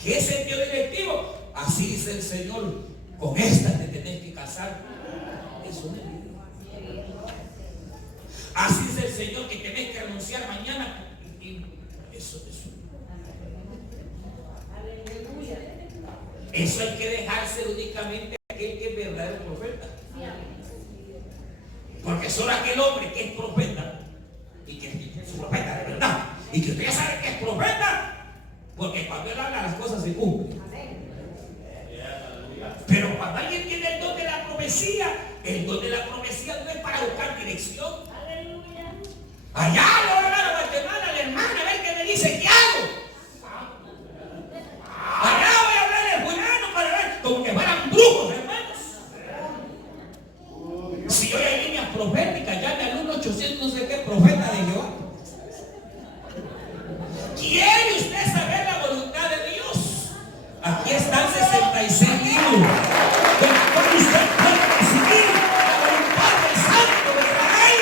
¿Qué sentido directivo? Así dice el Señor, con esta te tenés que casar. Eso no es Biblia. Así dice el Señor que tenés que renunciar mañana. Eso. Eso hay que dejarse únicamente a aquel que es verdadero profeta. Porque solo aquel hombre que es profeta y que es profeta de verdad y que usted ya sabe que es profeta, porque cuando él habla las cosas se cumplen. Pero cuando alguien tiene el don de la profecía, el don de la profecía no es para buscar dirección. Allá le voy a hablar a Guatemala, la hermana, a ver qué me dice, ¿qué hago? Allá voy a hablar al fulano para ver, como que fueran brujos, hermanos. Si hoy hay líneas proféticas, llame al 1-800 no sé qué, profeta de Jehová. ¿Quiere usted saber la voluntad de Dios? Aquí están 66 libros de los cuales usted puede recibir la voluntad del Santo de Israel.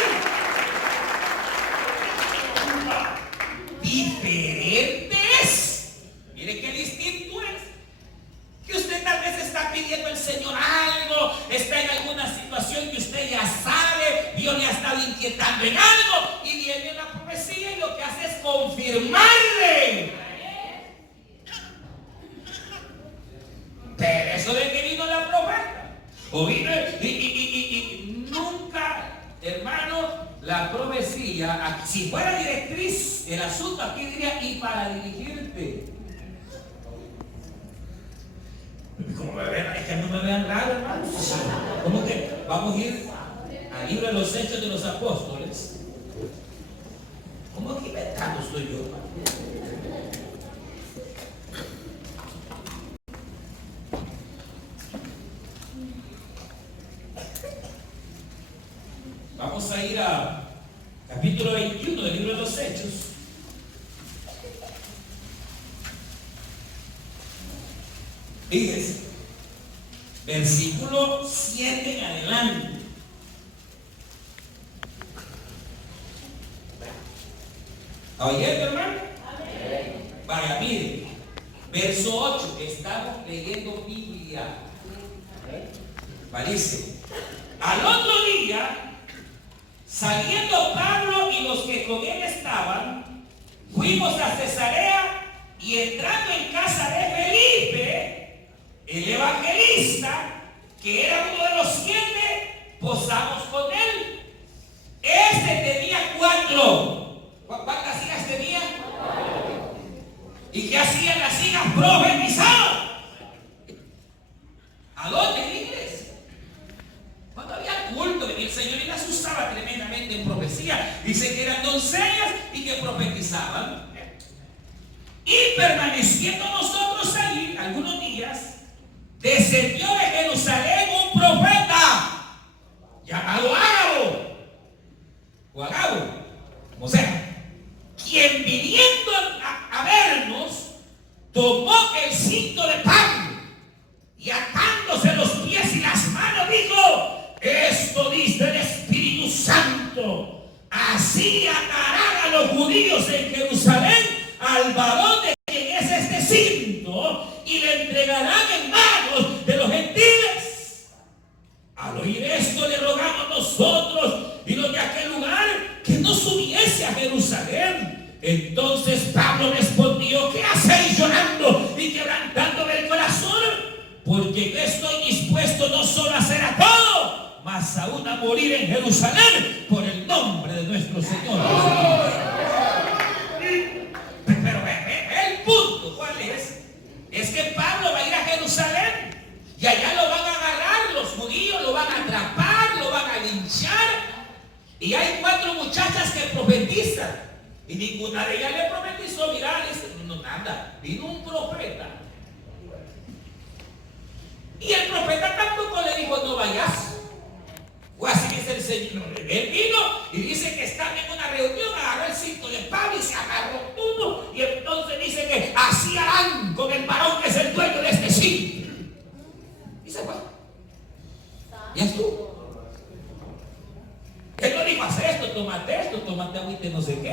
Diferente es. Mire qué distinto es. Que usted tal vez está pidiendo al Señor algo, está en alguna situación que usted ya sabe, Dios le ha estado inquietando en algo y viene la profecía y lo que hace es confirmarle. Pero eso de que vino la profeta, o vino y nunca, hermano, la profecía, si fuera directriz, el asunto aquí diría, y para dirigirte. Como me vean, es que no me vean raro, hermano. ¿Cómo que vamos a ir al libro de los Hechos de los Apóstoles? ¿Cómo que inventando estoy yo, hermano? Vamos a ir a capítulo 21 del libro de los Hechos. Fíjense, versículo 7 en adelante. ¿Está oyendo, hermano? Vaya, mire, verso 8, estamos leyendo Biblia. Dice, al otro día, saliendo Pablo y los que con él estaban, fuimos a Cesarea y entrando en casa de Felipe, el evangelista, que era uno de los 7, posamos con él. Este tenía 4. ¿Cuántas hijas tenía? ¿Y qué hacían las hijas? Profetizaban. ¿A dónde, en la iglesia? Cuando había culto, que el Señor y las usaba tremendamente en profecía. Dice que eran doncellas y que profetizaban. Y permaneciendo nosotros allí algunos días, descendió de Jerusalén un profeta llamado Agabo, o Agabo, como sea, quien viniendo a vernos, tomó el cinto de Pablo y atándose los pies y las manos dijo: esto dice el Espíritu Santo, así atarán a los judíos en Jerusalén al varón de recinto y le entregarán en manos de los gentiles. Al oír esto le rogamos nosotros y los de aquel lugar que no subiese a Jerusalén. Entonces Pablo respondió: ¿qué hacéis llorando y quebrantándome el corazón? Porque yo estoy dispuesto no solo a hacer a todo, mas aún a morir en Jerusalén por el nombre de nuestro Señor Jesucristo. Pero ve el punto, ¿cuál es? Es que Pablo va a ir a Jerusalén y allá lo van a agarrar, los judíos lo van a atrapar, lo van a linchar. Y hay 4 muchachas que profetizan y ninguna de ellas le profetizó. Mira, no, nada, vino un profeta. Y el profeta tampoco le dijo: no vayas. O así dice el Señor. Él vino y dice que estaba en una reunión, agarró el cinto de Pablo y se agarró todo. Y entonces dice que así harán con el varón que es el dueño de este cinto. Y se fue. Ya estuvo. Él no dijo: haz esto, tómate agüite, no sé qué.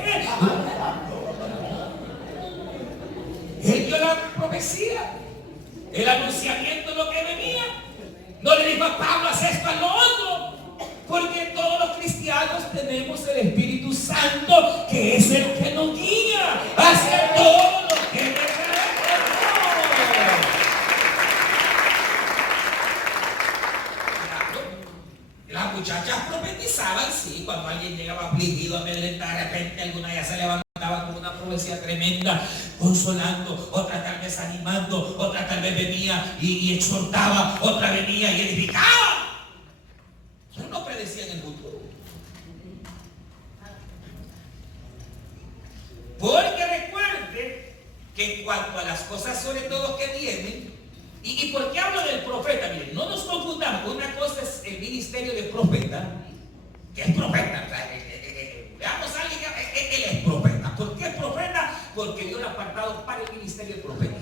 Él dio la profecía, el anunciamiento de lo que venía. No le dijo a Pablo: haz esto, haz lo otro. Porque todos los cristianos tenemos el Espíritu Santo, que es el que nos guía hacia todo lo que le queremos. Las muchachas profetizaban, sí, cuando alguien llegaba afligido, amedrentado, de repente alguna ya se levantaba con una profecía tremenda, consolando, otra tal vez animando, otra tal vez venía y exhortaba, otra venía y edificaba. Pero no predecían el futuro. Porque recuerde que en cuanto a las cosas sobre todo que vienen, ¿y por qué hablo del profeta? Miren, no nos confundamos. Una cosa es el ministerio de profeta, que es profeta. O sea, veamos a alguien que él es profeta. ¿Por qué es profeta? Porque Dios lo ha apartado para el ministerio de profeta.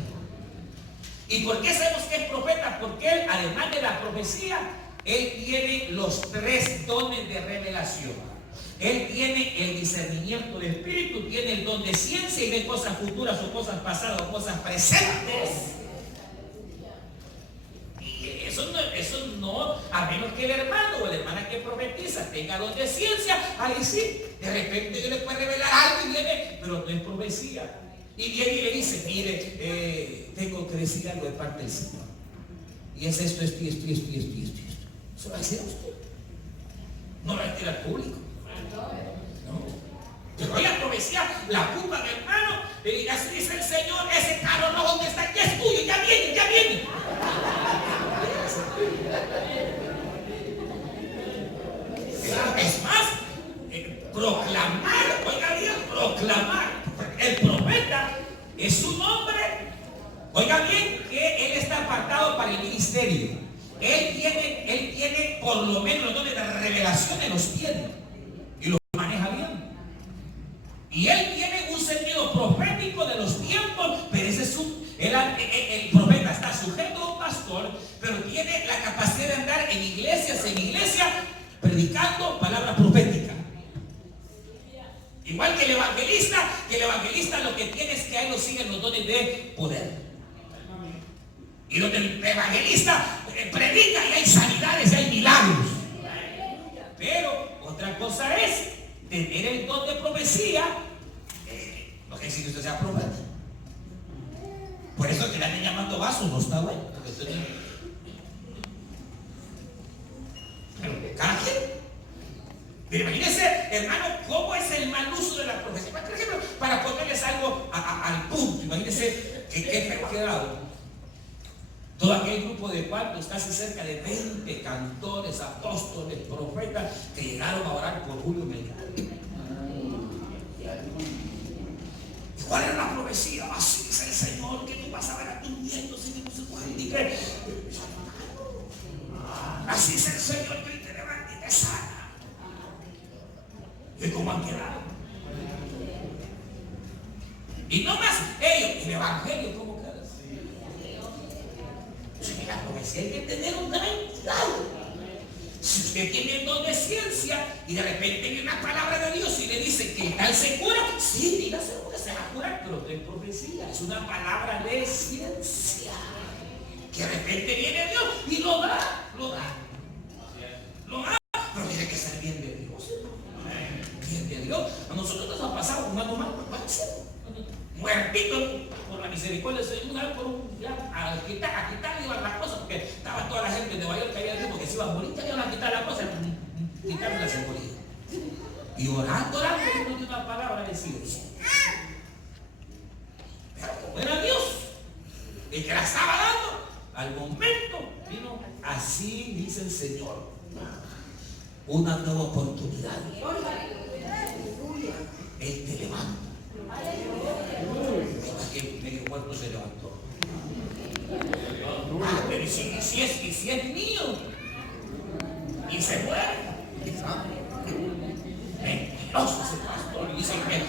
¿Y por qué sabemos que es profeta? Porque él, además de la profecía, él tiene los 3 dones de revelación. Él tiene el discernimiento del espíritu, tiene el don de ciencia y ve cosas futuras o cosas pasadas o cosas presentes. Eso no, a menos que el hermano o la hermana que profetiza tenga don de ciencia, ahí sí, de repente Dios le puede revelar algo y viene, pero no es profecía. Y viene y le dice: mire, tengo que decir algo de parte del Señor. Y es esto. Eso lo va a decir a usted. No lo va a decir al público. No. Pero la profecía, la culpa del hermano, y así dice el Señor: ese carro rojo donde está, ya es tuyo, ya viene. Es más, proclamar, oiga bien, proclamar. El profeta es un hombre, oiga bien, que él está apartado para el ministerio. Él tiene por lo menos los dones de revelaciones, los tiene y los maneja bien. Y él tiene un sentido profético de los tiempos, pero ese es el profeta está sujeto a un pastor, pero tiene la capacidad de andar en iglesia, predicando palabra profética. Igual que el evangelista lo que tiene es que a él lo siguen los dones de poder. Y donde el evangelista predica y hay sanidades y hay milagros. Pero otra cosa es tener el don de profecía. No quiere decir que usted sea profeta. Por eso que le anden llamando vaso no está bueno. Pero cada quien. Pero imagínense, hermano, cómo es el mal uso de la profecía. Por ejemplo, para ponerles algo al punto, imagínense que quedado. Todo aquel grupo de cuantos, casi cerca de 20 cantores, apóstoles, profetas, que llegaron a orar por Julio Melgar. ¿Cuál era la profecía? Así dice el Señor, que tú vas a ver a tus nietos y que no se pueden ni qué. Así dice el Señor, que hoy te levanta y te sana. ¿Y cómo han quedado? Y no más ellos, el evangelio, ¿cómo queda? La profecía hay que tener un gran cuidado. Si usted tiene el don de ciencia y de repente viene una palabra de Dios y le dice que tal se cura, sí, dígaselo que se va a curar, pero no es profecía, es una palabra de ciencia. Que de repente viene Dios y lo da. Pero tiene que ser bien de Dios. Bien de Dios. A nosotros nos ha pasado un año más, muertito por la misericordia del Señor, a quitar iban las cosas, porque estaba toda la gente de Nueva York que había dicho que se iba a morir, ya iban a quitar las cosas, quitarle la seguridad. Y orando, y no dio una palabra a decir eso. Pero como era Dios, el que la estaba dando, al momento vino, así dice el Señor, una nueva oportunidad. Él te levanta. Que medio cuerpo se levantó. Pero si es mío y se muere, mentiroso ese pastor. Dicen que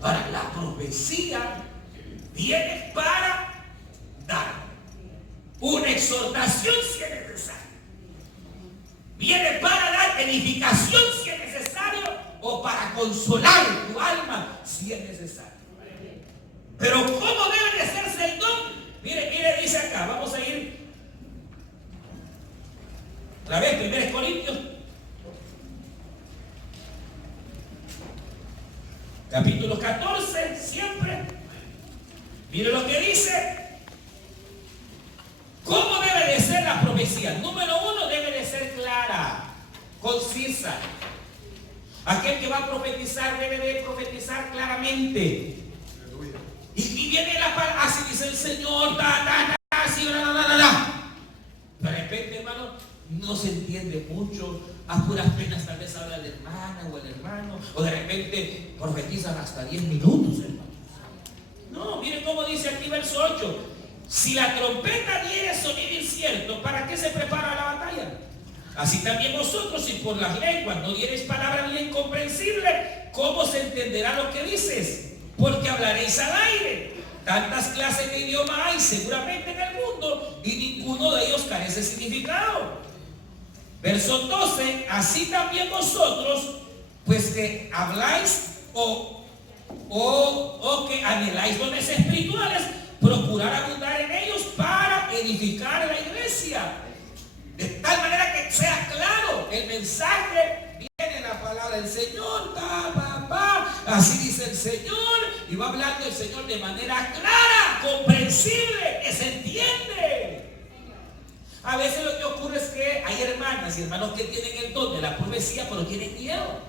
para la profecía viene para dar una exhortación si es necesario, viene para dar edificación si es necesario, o para consolar tu alma si es necesario. Pero ¿cómo debe de hacerse el don? Mire, dice acá, vamos a ir otra vez, 1 Corintios capítulo 14, siempre. Mire lo que dice. ¿Cómo debe de ser la profecía? Número 1, debe de ser clara, concisa. Aquel que va a profetizar debe de profetizar claramente. Y viene la palabra, así dice el Señor, así, de repente, hermano, no se entiende mucho, a puras penas tal vez habla la hermana o el hermano, o de repente profetizan hasta 10 minutos, hermano. No, miren cómo dice aquí verso 8. Si la trompeta diere sonido incierto, ¿para qué se prepara la batalla? Así también vosotros, si por las lenguas no diereis palabra bien comprensible, ¿cómo se entenderá lo que dices? Porque hablaréis al aire. Tantas clases de idioma hay seguramente en el mundo y ninguno de ellos carece significado. Verso 12, así también vosotros, pues que habláis o que anheláis dones espirituales, procurar abundar en ellos para edificar la iglesia. De tal manera que sea claro el mensaje, viene la palabra del Señor, así dice el Señor, y va hablando el Señor de manera clara, comprensible, que se entiende. A veces lo que ocurre es que hay hermanas y hermanos que tienen el don de la profecía, pero tienen miedo.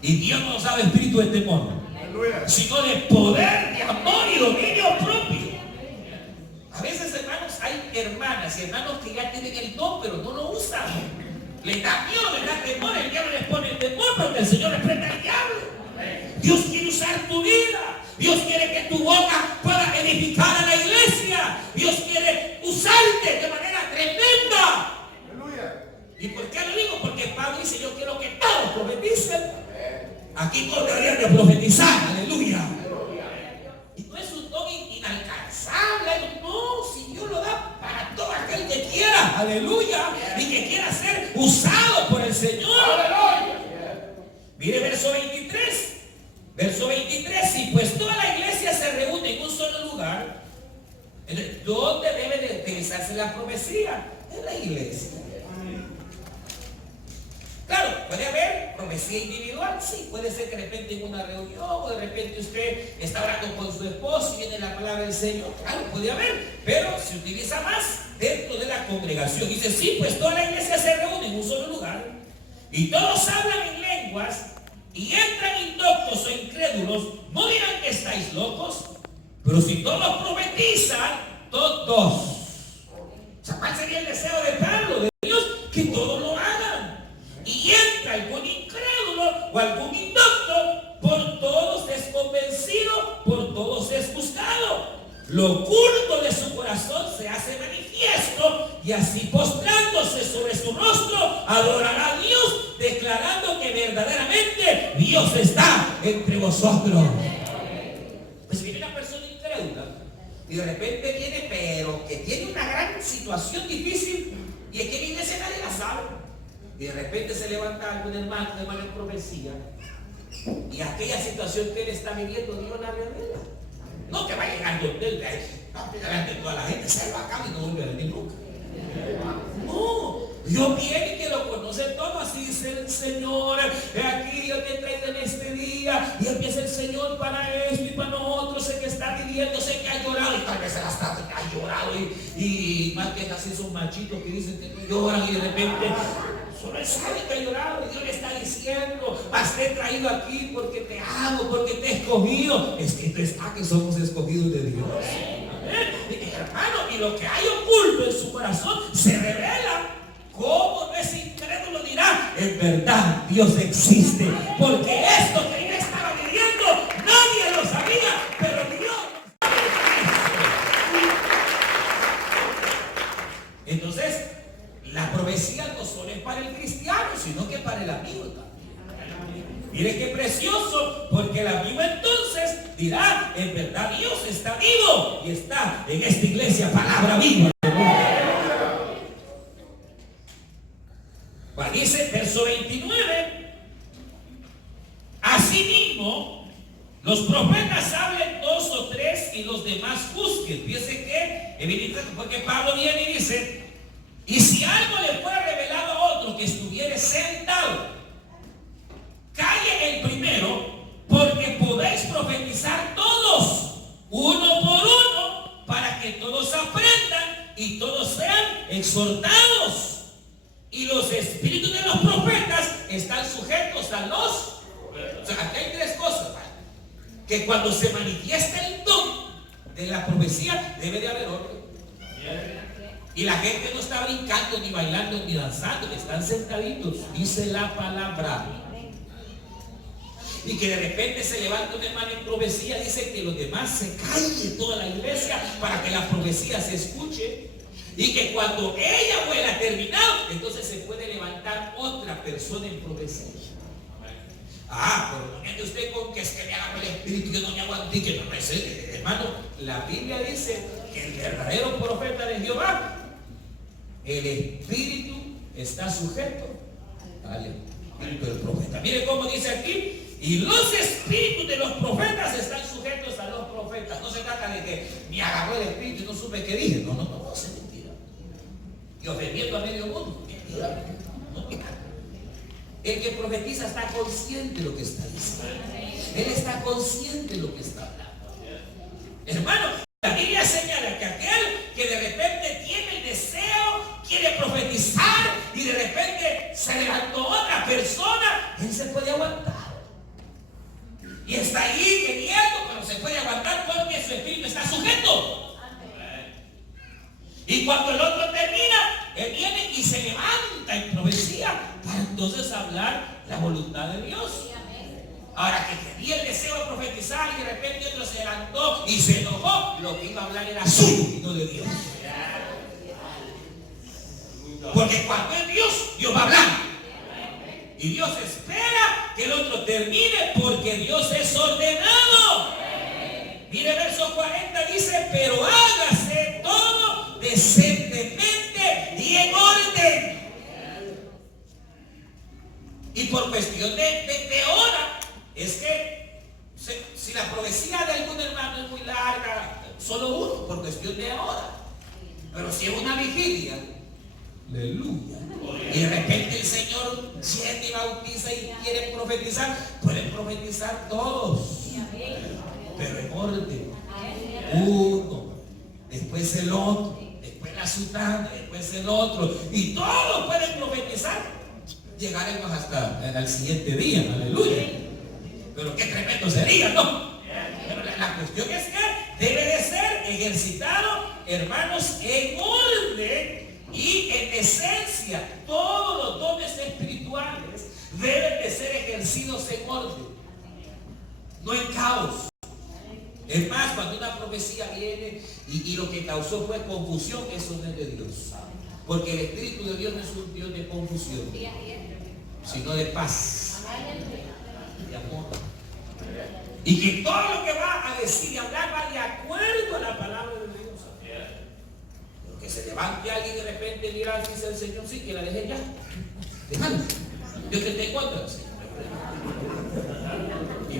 Y Dios no nos da espíritu de temor, sino de poder, de amor y dominio propio. A veces, hermanos, hay hermanas y hermanos que ya tienen el don, pero no lo usan. Les da miedo, les da temor, el diablo les pone el temor, porque el Señor reprenda al diablo. Dios quiere usar tu vida. Dios quiere que tu boca pueda edificar a la iglesia. Dios quiere usarte de manera tremenda. ¿Y por qué lo digo? Porque Pablo dice, yo quiero que todos profeticen. Aquí todos deberían de profetizar, aleluya. Y no es un don inalcanzable, no, si Dios lo da para todo aquel que quiera, aleluya, y que quiera ser usado por el Señor, aleluya. Mire verso 23, y pues toda la iglesia se reúne en un solo lugar. ¿Dónde debe de utilizarse la profecía? En la iglesia. Claro, puede haber profecía individual, sí, puede ser que de repente en una reunión o de repente usted está hablando con su esposo y viene la palabra del Señor, claro, puede haber, pero se utiliza más dentro de la congregación. Dice, sí, pues toda la iglesia se reúne en un solo lugar y todos hablan en lenguas y entran indoctos o incrédulos, no dirán que estáis locos, pero si todos profetizan, todos. O sea, ¿cuál sería el deseo de Pablo, de Dios? Que todos lo hagan. Y entra algún incrédulo o algún indocto, por todos es convencido, por todos es buscado. Lo oculto de su corazón se hace manifiesto, y así postrándose sobre su rostro, adorará a Dios, declarando que verdaderamente Dios está entre vosotros. Pues viene una persona incrédula y de repente viene, pero que tiene una gran situación difícil, y es que en la iglesia nadie la sabe. Y de repente se levanta algún hermano de mala profecía Y aquella situación que él está viviendo, Dios la revela. No que va llegando él, delante de toda la gente, se va acá y no vuelve a venir nunca. No, Dios viene que lo conoce todo, así dice el Señor. Aquí yo te traigo en este día, y empieza el Señor para esto y para nosotros. Sé que está viviendo, sé que ha llorado, y tal vez ha llorado, y más que así esos machitos que dicen que no lloran, y de repente solo él sabe que ha llorado, y Dios le está diciendo: mas te he traído aquí porque te amo, porque te he escogido. Escrito está que somos escogidos de Dios. Hermano, y lo que hay oculto en su corazón se revela. ¿Cómo no es incrédulo? Dirá: en verdad Dios existe, porque esto que yo estaba viviendo nadie lo sabía, pero Dios lo sabe. Entonces, la profecía no solo es para el cristiano, sino que para el amigo también. Mire qué precioso, porque el amigo entonces dirá: en verdad Dios está vivo y está en esta iglesia palabra viva. Dice verso 29: asimismo los profetas hablen 2 o 3 y los demás juzguen. Fíjese que evidentemente, porque Pablo viene y dice: y si algo le fuera revelado a otro que estuviere sentado, calle el primero, porque podéis profetizar todos, uno por uno, para que todos aprendan y todos sean exhortados. Y los espíritus de los profetas están sujetos a los... O sea, aquí hay 3 cosas, ¿vale? Que cuando se manifiesta el don de la profecía, debe de haber orden. Y la gente no está brincando, ni bailando, ni danzando, están sentaditos, dice la palabra. Y que de repente se levanta un hermano en profecía, dice que los demás se callen, toda la iglesia, para que la profecía se escuche. Y que cuando ella hubiera terminado, entonces se puede levantar otra persona en profecía. Pero no ande usted con que es que me haga el espíritu, que no me aguante, que no me sé. Hermano, la Biblia dice que el verdadero profeta de Jehová, el espíritu está sujeto al espíritu del profeta. Mire cómo dice aquí: y los espíritus de los profetas están sujetos a los profetas. No se trata de que me agarró el espíritu y no supe qué dije. No, se mentira. Y ofendiendo a medio mundo. Mentira. No. El que profetiza está consciente de lo que está diciendo. Él está consciente de lo que está hablando. Hermano, la Biblia señala que aquel que de repente tiene el deseo, quiere profetizar, y de repente se levantó otra persona, él se puede aguantar. Y está ahí queriendo, pero se puede aguantar porque su espíritu está sujeto. Y cuando el otro termina, él viene y se levanta en profecía para entonces hablar la voluntad de Dios. Ahora, que tenía el deseo de profetizar y de repente otro se levantó y se enojó, lo que iba a hablar era suyo y no de Dios. Porque cuando es Dios, Dios va a hablar. Y Dios espera que el otro termine, porque Dios es ordenado. Mire verso 40, dice: pero hágase todo decentemente y en orden. Y por cuestión de hora, es que si la profecía de algún hermano es muy larga, solo uno, por cuestión de hora. Pero si es una vigilia, aleluya, y de repente el Señor viene y bautiza y quiere profetizar, pueden profetizar todos, pero en orden. Uno, después el otro, después la sutana, después el otro, y todos pueden profetizar. Llegaremos hasta el siguiente día, aleluya. Pero qué tremendo sería, ¿no? Pero la cuestión es que debe de ser ejercitado, hermanos, en orden y en esencia. Todos los dones espirituales deben de ser ejercidos en orden, no en caos. Es más, cuando una profecía viene y lo que causó fue confusión, eso no es de Dios. Porque el Espíritu de Dios no es un Dios de confusión, sino de paz, de amor. Y que todo lo que va a decir y hablar va de acuerdo a la palabra de Dios. Pero que se levante alguien y de repente dirá, dice el Señor, sí, que la deje ya. Déjalo. Yo te tengo otra.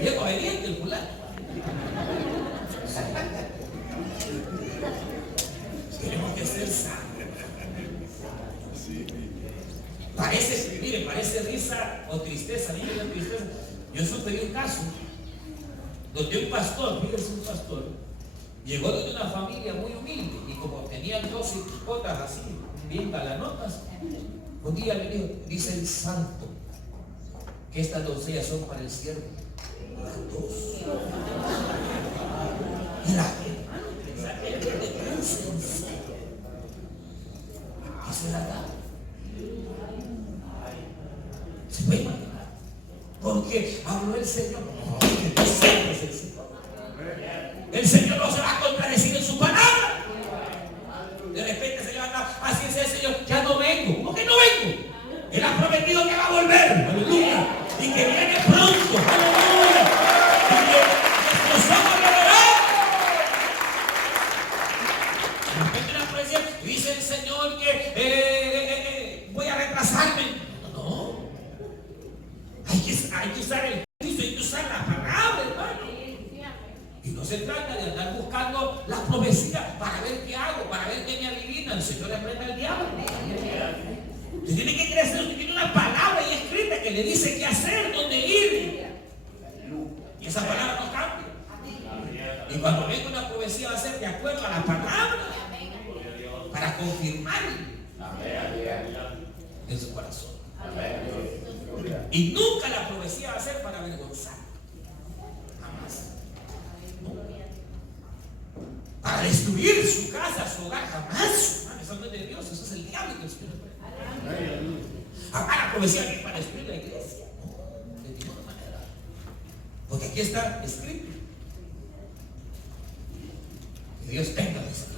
bien obediente el fulano. Tenemos que ser sanos. Parece, mire, parece risa o tristeza, mire la tristeza. Yo supe de un caso donde un pastor, fíjense, un pastor, llegó de una familia muy humilde y como tenían 12 hipotas así, bien galanotas, un día le dijo, dice el santo, que estas doncellas son para el siervo. Las dos. Y la gente tan sencilla, que se la da. Se puede imaginar. Porque habló el Señor. No, que tú sabes el Señor. El Señor no se va a contradecir en su palabra. De repente se levanta, así es el Señor, ya no vengo. ¿Cómo que no vengo? Él ha prometido que va a volver. Aleluya. Y que viene pronto. Aleluya. Y que nuestros ojos lo verán. De repente la profecía dice el Señor que voy a retrasarme. No. Hay que usar el Cristo, hay que usar la palabra, hermano. Y no se trata de andar buscando las profecías para ver qué hago, para ver qué me adivina. El Señor le aprenda al diablo. Usted tiene que crecer, usted tiene una palabra ahí escrita que le dice qué hacer, dónde ir. Y esa palabra no cambia. Y cuando venga una profecía va a ser de acuerdo a la palabra para confirmarla en su corazón. Y nunca la profecía va a ser para avergonzar. Jamás. ¿No? Para destruir su casa, su hogar, jamás. Eso no es de Dios, eso es el diablo que Dios. La profecía que es para destruir la iglesia. No, de ninguna manera. Porque aquí está escrito. Que Dios tenga misericordia.